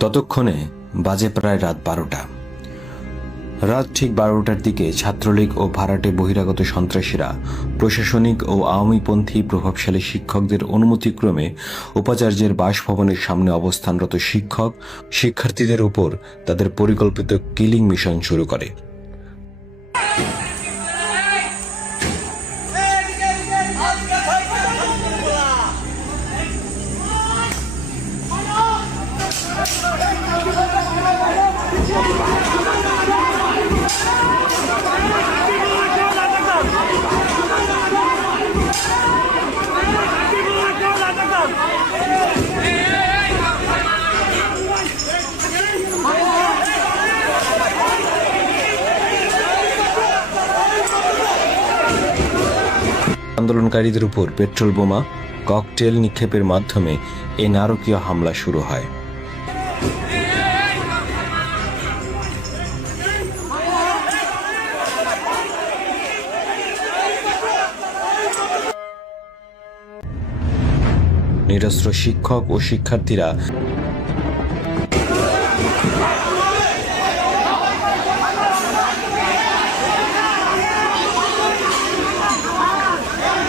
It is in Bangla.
ততক্ষণে বাজে প্রায় রাত 12টা। রাত ঠিক 12টার দিকে ছাত্রলীগ ও ভাড়াটে বহিরাগত সন্ত্রাসীরা প্রশাসনিক ও আওয়ামীপন্থী প্রভাবশালী শিক্ষকদের অনুমতিক্রমে উপাচার্যের বাসভবনের সামনে অবস্থানরত শিক্ষক শিক্ষার্থীদের উপর তাদের পরিকল্পিত কিলিং মিশন শুরু করে। আন্দোলনকারীদের উপর পেট্রোল বোমা, ককটেল নিক্ষেপের মাধ্যমে এই নারকীয় হামলা শুরু হয়। নিরস্ত্র শিক্ষক ও শিক্ষার্থীরা